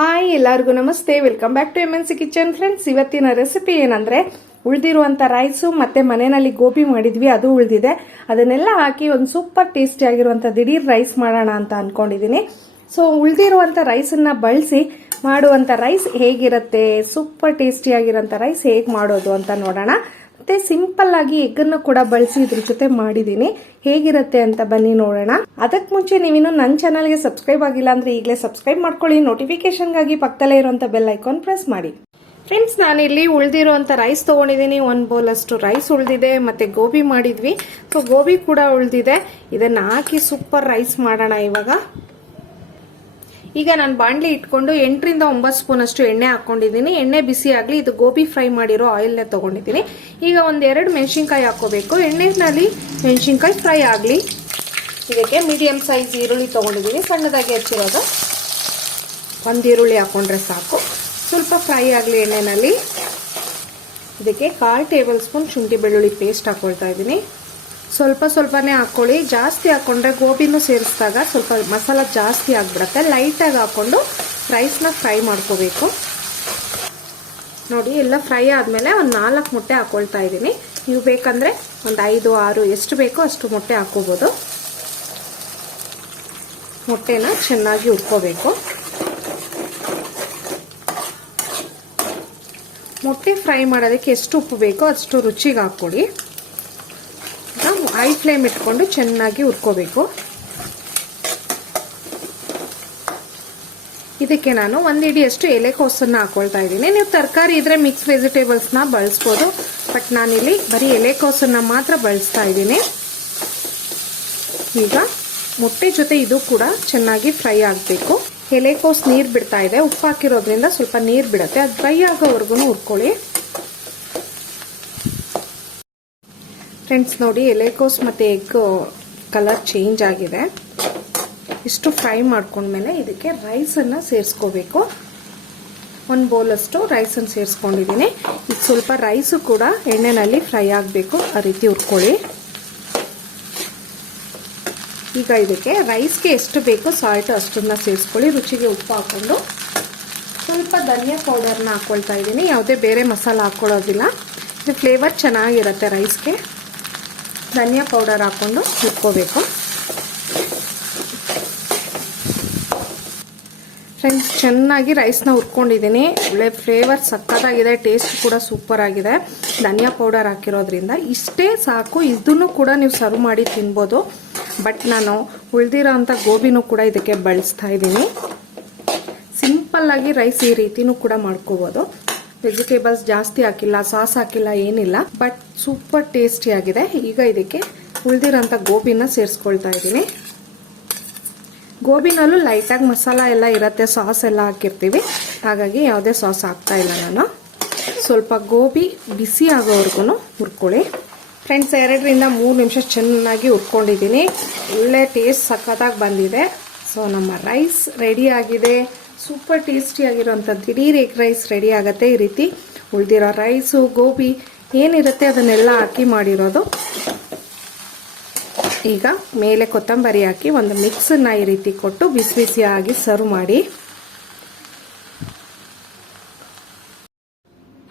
Hi, ಎಲ್ಲರಿಗೂ ನಮಸ್ತೆ. Welcome back to M N C kitchen friends ಇವತ್ತಿನ ರೆಸಿಪಿ ಏನಂದ್ರೆ ಉಳಿದಿರುವಂಥ ರೈಸು ಮತ್ತೆ ಮನೆಯಲ್ಲಿ ಗೋಬಿ ಮಾಡಿದ್ವಿ, ಅದು ಉಳಿದಿದೆ. ಅದನ್ನೆಲ್ಲ ಹಾಕಿ ಒಂದು ಸೂಪರ್ ಟೇಸ್ಟಿ ಆಗಿರುವಂತ ದಿಢೀರ್ ರೈಸ್ ಮಾಡೋಣ ಅಂತ ಅನ್ಕೊಂಡಿದ್ದೀನಿ ಸೊ ಉಳಿದಿರುವಂಥ ರೈಸನ್ನ ಬಳಸಿ ಮಾಡುವಂಥ ರೈಸ್ ಹೇಗಿರುತ್ತೆ ಸೂಪರ್ ಟೇಸ್ಟಿ ಆಗಿರೋಂಥ ರೈಸ್ ಹೇಗೆ ಮಾಡೋದು ಅಂತ ನೋಡೋಣ. ಮತ್ತೆ ಸಿಂಪಲ್ ಆಗಿ ಎಗ್ಗನ್ನು ಕೂಡ ಬಳಸಿ ಇದ್ರ ಜೊತೆ ಮಾಡಿದ್ದೀನಿ. ಹೇಗಿರುತ್ತೆ ಅಂತ ಬನ್ನಿ ನೋಡೋಣ. ಅದಕ್ಕೆ ಮುಂಚೆ ನೀವಿನ್ನು ನನ್ನ ಚಾನಲ್ಗೆ ಸಬ್ಸ್ಕ್ರೈಬ್ ಆಗಿಲ್ಲ ಅಂದ್ರೆ ಈಗಲೇ ಸಬ್ಸ್ಕ್ರೈಬ್ ಮಾಡ್ಕೊಳ್ಳಿ. ನೋಟಿಫಿಕೇಶನ್ಗಾಗಿ ಪಕ್ಕದಲ್ಲೇ ಇರುವಂಥ ಬೆಲ್ ಐಕಾನ್ ಪ್ರೆಸ್ ಮಾಡಿ. ಫ್ರೆಂಡ್ಸ್ ನಾನಿಲ್ಲಿ ಉಳಿದಿರುವಂಥ ರೈಸ್ ತೊಗೊಂಡಿದ್ದೀನಿ. ಒಂದು ಬೌಲ್ ಅಷ್ಟು ರೈಸ್ ಉಳಿದಿದೆ. ಮತ್ತೆ ಗೋಬಿ ಮಾಡಿದ್ವಿ. ಸೊ ಗೋಬಿ ಕೂಡ ಉಳಿದಿದೆ. ಇದನ್ನ ಹಾಕಿ ಸೂಪರ್ ರೈಸ್ ಮಾಡೋಣ ಇವಾಗ. ಈಗ ನಾನು ಬಾಣಲಿ ಇಟ್ಕೊಂಡು ಎಂಟರಿಂದ ಒಂಬತ್ತು ಸ್ಪೂನ್ ಅಷ್ಟು ಎಣ್ಣೆ ಹಾಕೊಂಡಿದ್ದೀನಿ ಎಣ್ಣೆ ಬಿಸಿ ಆಗಲಿ ಇದು ಗೋಬಿ ಫ್ರೈ ಮಾಡಿರೋ ಆಯಿಲ್ನೇ ತೊಗೊಂಡಿದ್ದೀನಿ. ಈಗ ಒಂದೆರಡು ಮೆಣಸಿನ್ಕಾಯಿ ಹಾಕೋಬೇಕು ಎಣ್ಣೆನಲ್ಲಿ ಮೆಣಸಿನ್ಕಾಯಿ ಫ್ರೈ ಆಗಲಿ. ಇದಕ್ಕೆ ಮೀಡಿಯಮ್ ಸೈಜ್ ಈರುಳ್ಳಿ ತೊಗೊಂಡಿದ್ದೀನಿ. ಸಣ್ಣದಾಗಿ ಹಚ್ಚಿರೋದು ಒಂದು ಈರುಳ್ಳಿ ಹಾಕೊಂಡ್ರೆ ಸಾಕು. ಸ್ವಲ್ಪ ಫ್ರೈ ಆಗಲಿ ಎಣ್ಣೆನಲ್ಲಿ. ಇದಕ್ಕೆ ಕಾಲು ಟೇಬಲ್ ಸ್ಪೂನ್ ಶುಂಠಿ ಬೆಳ್ಳುಳ್ಳಿ ಪೇಸ್ಟ್ ಹಾಕೊಳ್ತಾ ಇದ್ದೀನಿ. ಸ್ವಲ್ಪ ಸ್ವಲ್ಪನೇ ಹಾಕ್ಕೊಳ್ಳಿ ಜಾಸ್ತಿ ಹಾಕ್ಕೊಂಡ್ರೆ ಗೋಬಿನೂ ಸೇರಿಸಿದಾಗ ಸ್ವಲ್ಪ ಮಸಾಲ ಜಾಸ್ತಿ ಆಗಿಬಿಡುತ್ತೆ. ಲೈಟಾಗಿ ಹಾಕ್ಕೊಂಡು ರೈಸ್ನ ಫ್ರೈ ಮಾಡ್ಕೋಬೇಕು. ನೋಡಿ, ಎಲ್ಲ ಫ್ರೈ ಆದಮೇಲೆ ಒಂದು ನಾಲ್ಕು ಮೊಟ್ಟೆ ಹಾಕ್ಕೊಳ್ತಾ ಇದ್ದೀನಿ. ನೀವು ಬೇಕಂದರೆ ಒಂದು ಐದು, ಆರು, ಎಷ್ಟು ಬೇಕೋ ಅಷ್ಟು ಮೊಟ್ಟೆ ಹಾಕ್ಕೋಬೋದು ಮೊಟ್ಟೆನ ಚೆನ್ನಾಗಿ ಉಟ್ಕೋಬೇಕು ಮೊಟ್ಟೆ ಫ್ರೈ ಮಾಡೋದಕ್ಕೆ ಎಷ್ಟು ಉಪ್ಪು ಬೇಕೋ ಅಷ್ಟು ರುಚಿಗೆ ಹಾಕ್ಕೊಡಿ ಹೈ ಫ್ಲೇಮ್ ಇಟ್ಕೊಂಡು ಚೆನ್ನಾಗಿ ಹುರ್ಕೋಬೇಕು. ಇದಕ್ಕೆ ನಾನು ಒಂದು ಇಡಿಯಷ್ಟು ಎಲೆಕೋಸನ್ನು ಹಾಕೊಳ್ತಾ ಇದ್ದೀನಿ. ನೀವು ತರಕಾರಿ ಇದ್ರೆ ಮಿಕ್ಸ್ ವೆಜಿಟೇಬಲ್ಸ್ನ ಬಳಸ್ಬೋದು. ಬಟ್ ನಾನಿಲ್ಲಿ ಬರೀ ಎಲೆಕೋಸನ್ನು ಮಾತ್ರ ಬಳಸ್ತಾ ಇದ್ದೀನಿ. ಈಗ ಮೊಟ್ಟೆ ಜೊತೆ ಇದು ಕೂಡ ಚೆನ್ನಾಗಿ ಫ್ರೈ ಆಗಬೇಕು. ಎಲೆಕೋಸ್ ನೀರು ಬಿಡ್ತಾ ಇದೆ. ಉಪ್ಪು ಹಾಕಿರೋದ್ರಿಂದ ಸ್ವಲ್ಪ ನೀರು ಬಿಡುತ್ತೆ. ಅದು ಡ್ರೈ ಆಗೋವರೆಗೂ ಹುರ್ಕೊಳ್ಳಿ. ಫ್ರೆಂಡ್ಸ್ ನೋಡಿ, ಎಲೆಕೋಸ್ ಮತ್ತು ಎಗ್ ಕಲರ್ ಚೇಂಜ್ ಆಗಿದೆ. ಇಷ್ಟು ಫ್ರೈ ಮಾಡ್ಕೊಂಡ್ಮೇಲೆ ಇದಕ್ಕೆ ರೈಸನ್ನು ಸೇರಿಸ್ಕೋಬೇಕು. ಒಂದು ಬೌಲಷ್ಟು ರೈಸನ್ನು ಸೇರಿಸ್ಕೊಂಡಿದ್ದೀನಿ. ಇದು ಸ್ವಲ್ಪ ರೈಸು ಕೂಡ ಎಣ್ಣೆನಲ್ಲಿ ಫ್ರೈ ಆಗಬೇಕು, ಆ ರೀತಿ ಹುರ್ಕೊಳ್ಳಿ. ಈಗ ಇದಕ್ಕೆ ರೈಸ್ಗೆ ಎಷ್ಟು ಬೇಕೋ ಸಾಲ್ಟ್ ಅಷ್ಟನ್ನು ಸೇರಿಸ್ಕೊಳ್ಳಿ. ರುಚಿಗೆ ಉಪ್ಪು ಹಾಕ್ಕೊಂಡು ಸ್ವಲ್ಪ ಧನಿಯಾ ಪೌಡರ್ನ ಹಾಕ್ಕೊಳ್ತಾ ಇದ್ದೀನಿ. ಯಾವುದೇ ಬೇರೆ ಮಸಾಲ ಹಾಕ್ಕೊಳ್ಳೋದಿಲ್ಲ ಇದು ಫ್ಲೇವರ್ ಚೆನ್ನಾಗಿರುತ್ತೆ ರೈಸ್ಗೆ ಧನಿಯಾ ಪೌಡರ್ ಹಾಕ್ಕೊಂಡು ಇಟ್ಕೋಬೇಕು ಫ್ರೆಂಡ್ಸ್ ಚೆನ್ನಾಗಿ ರೈಸ್ನ ಹುರ್ಕೊಂಡಿದ್ದೀನಿ. ಒಳ್ಳೆ ಫ್ಲೇವರ್ ಸಕ್ಕತ್ತಾಗಿದೆ ಟೇಸ್ಟ್ ಕೂಡ ಸೂಪರ್ ಆಗಿದೆ. ಧನಿಯಾ ಪೌಡರ್ ಹಾಕಿರೋದ್ರಿಂದ ಇಷ್ಟೇ ಸಾಕು. ಇದನ್ನು ಕೂಡ ನೀವು ಸರ್ವ್ ಮಾಡಿ ತಿನ್ಬೋದು. ಬಟ್ ನಾನು ಉಳಿದಿರೋ ಅಂಥ ಗೋಬಿನೂ ಕೂಡ ಇದಕ್ಕೆ ಬಳಸ್ತಾ ಇದ್ದೀನಿ. ಸಿಂಪಲ್ಲಾಗಿ ರೈಸ್ ಈ ರೀತಿನೂ ಕೂಡ ಮಾಡ್ಕೋಬೋದು. ವೆಜಿಟೇಬಲ್ಸ್ ಜಾಸ್ತಿ ಹಾಕಿಲ್ಲ, ಸಾಸ್ ಹಾಕಿಲ್ಲ, ಏನಿಲ್ಲ ಬಟ್ ಸೂಪರ್ ಟೇಸ್ಟಿ ಆಗಿದೆ. ಈಗ ಇದಕ್ಕೆ ಉಳಿದಿರೋಂಥ ಗೋಬಿನ ಸೇರಿಸ್ಕೊಳ್ತಾ ಇದ್ದೀನಿ. ಗೋಬಿನಲ್ಲೂ ಲೈಟಾಗಿ ಮಸಾಲ ಎಲ್ಲ ಇರುತ್ತೆ, ಸಾಸ್ ಎಲ್ಲ ಹಾಕಿರ್ತೀವಿ. ಹಾಗಾಗಿ ಯಾವುದೇ ಸಾಸ್ ಹಾಕ್ತಾ ಇಲ್ಲ ನಾನು. ಸ್ವಲ್ಪ ಗೋಬಿ ಬಿಸಿ ಆಗೋವರೆಗೂ ಹುರ್ಕೊಳ್ಳಿ. ಫ್ರೆಂಡ್ಸ್ ಎರಡರಿಂದ ಮೂರು ನಿಮಿಷ ಚೆನ್ನಾಗಿ ಹುರ್ಕೊಂಡಿದ್ದೀನಿ. ಒಳ್ಳೆ ಟೇಸ್ಟ್ ಸಖತ್ತಾಗಿ ಬಂದಿದೆ. ಸೊ ನಮ್ಮ ರೈಸ್ ರೆಡಿ ಆಗಿದೆ. ಸೂಪರ್ ಟೇಸ್ಟಿ ಆಗಿರೋಂಥ ದಿಢೀರ್ ಎಗ್ ರೈಸ್ ರೆಡಿ ಆಗುತ್ತೆ ಈ ರೀತಿ. ಉಳಿದಿರೋ ರೈಸು ಗೋಬಿ ಏನಿರುತ್ತೆ ಅದನ್ನೆಲ್ಲ ಹಾಕಿ ಮಾಡಿರೋದು. ಈಗ ಮೇಲೆ ಕೊತ್ತಂಬರಿ ಹಾಕಿ ಒಂದು ಮಿಕ್ಸನ್ನು ಈ ರೀತಿ ಕೊಟ್ಟು ಬಿಸಿ ಬಿಸಿಯಾಗಿ ಸರ್ವ್ ಮಾಡಿ.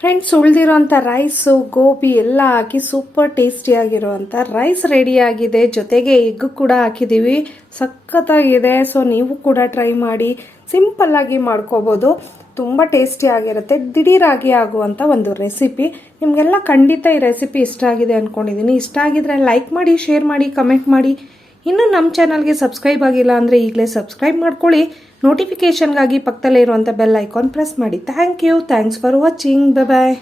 ಫ್ರೆಂಡ್ಸ್ ಉಳಿದಿರೋಂಥ ರೈಸು ಗೋಬಿ ಎಲ್ಲ ಹಾಕಿ ಸೂಪರ್ ಟೇಸ್ಟಿಯಾಗಿರುವಂಥ ರೈಸ್ ರೆಡಿಯಾಗಿದೆ ಜೊತೆಗೆ ಎಗ್ ಕೂಡ ಹಾಕಿದ್ದೀವಿ ಸಖತ್ತಾಗಿದೆ. ಸೊ ನೀವು ಕೂಡ ಟ್ರೈ ಮಾಡಿ ಸಿಂಪಲ್ಲಾಗಿ ಮಾಡ್ಕೋಬೋದು. ತುಂಬ ಟೇಸ್ಟಿಯಾಗಿರುತ್ತೆ ದಿಢೀರಾಗಿ ಆಗುವಂಥ ಒಂದು ರೆಸಿಪಿ ನಿಮಗೆಲ್ಲ ಖಂಡಿತ ಈ ರೆಸಿಪಿ ಇಷ್ಟ ಆಗಿದೆ ಅಂದ್ಕೊಂಡಿದ್ದೀನಿ ಇಷ್ಟ ಆಗಿದ್ರೆ ಲೈಕ್ ಮಾಡಿ ಶೇರ್ ಮಾಡಿ ಕಮೆಂಟ್ ಮಾಡಿ. ಇನ್ನೂ ನಮ್ಮ ಚಾನಲ್ಗೆ ಸಬ್ಸ್ಕ್ರೈಬ್ ಆಗಿಲ್ಲ ಅಂದರೆ ಈಗಲೇ ಸಬ್ಸ್ಕ್ರೈಬ್ ಮಾಡ್ಕೊಳ್ಳಿ. ನೋಟಿಫಿಕೇಷನ್ಗಾಗಿ ಪಕ್ಕದಲ್ಲೇ ಇರುವಂಥ ಬೆಲ್ ಐಕಾನ್ ಪ್ರೆಸ್ ಮಾಡಿ. Thank you thanks for watching bye